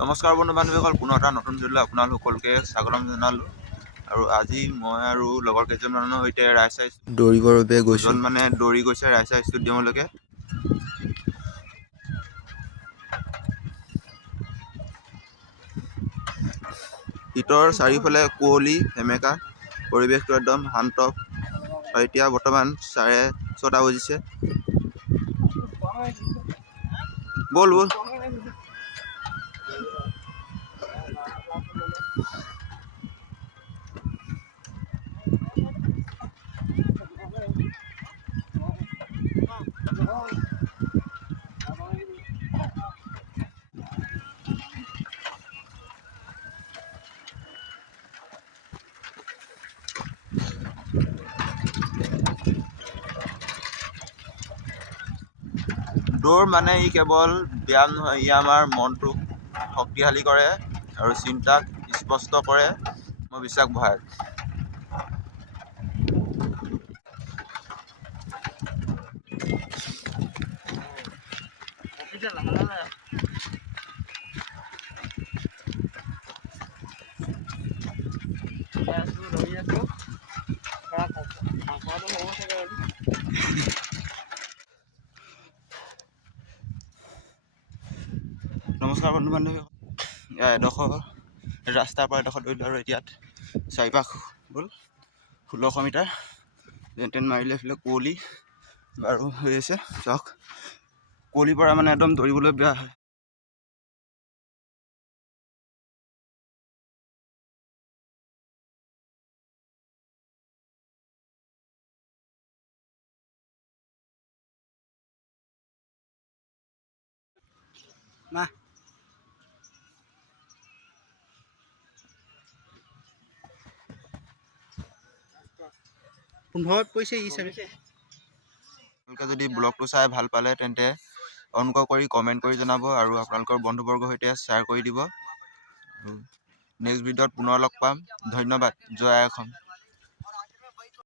নমস্কাৰ বন্ধু বান্ধৱীসকল, পুনৰ এটা নতুন ভিডিঅ'লৈ আপোনালোক সকলোকে স্বাগতম জনালোঁ। আৰু আজি মই আৰু লগৰ কেইজনমানৰ সৈতে ৰাইছা দৌৰিবৰ বাবে গৈছোঁ। মানে দৌৰি গৈছে ৰাইছা ষ্টেডিয়ামলৈকে। শীতৰ চাৰিওফালে কুঁৱলী সেমেকা, পৰিৱেশটো একদম শান্ত। আৰু এতিয়া বৰ্তমান 6:30 বাজিছে। বল বল। দৌৰ মানে ই কেৱল ব্যায়াম নহয়, ই আমাৰ মনটোক শক্তিশালী কৰে আৰু চিন্তাক স্পষ্ট কৰে, আত্মবিশ্বাস বঢ়ায়। নমস্কাৰ বন্ধু বান্ধৱী, এডোখৰ ৰাস্তাৰ পৰা এডোখৰ দৌৰিলোঁ আৰু এতিয়াত 4পাক গ'ল 1600 মিটাৰ। যেন তেন মাৰিলে এইফালে কুঁৱলী আৰু হৈ আছে চাওক, কুঁৱলীৰ পৰা মানে একদম দৌৰিবলৈ বেয়া হয়। না আপোনালোকে যদি ব্লগটো চাই ভাল পালে তেন্তে অনুগ্ৰহ কৰি কমেণ্ট কৰি জনাব আৰু আপোনালোকৰ বন্ধুবৰ্গৰ সৈতে শ্বেয়াৰ কৰি দিব। নেক্সট ভিডিঅ'ত পুনৰ লগ পাম। ধন্যবাদ। জয় অসম।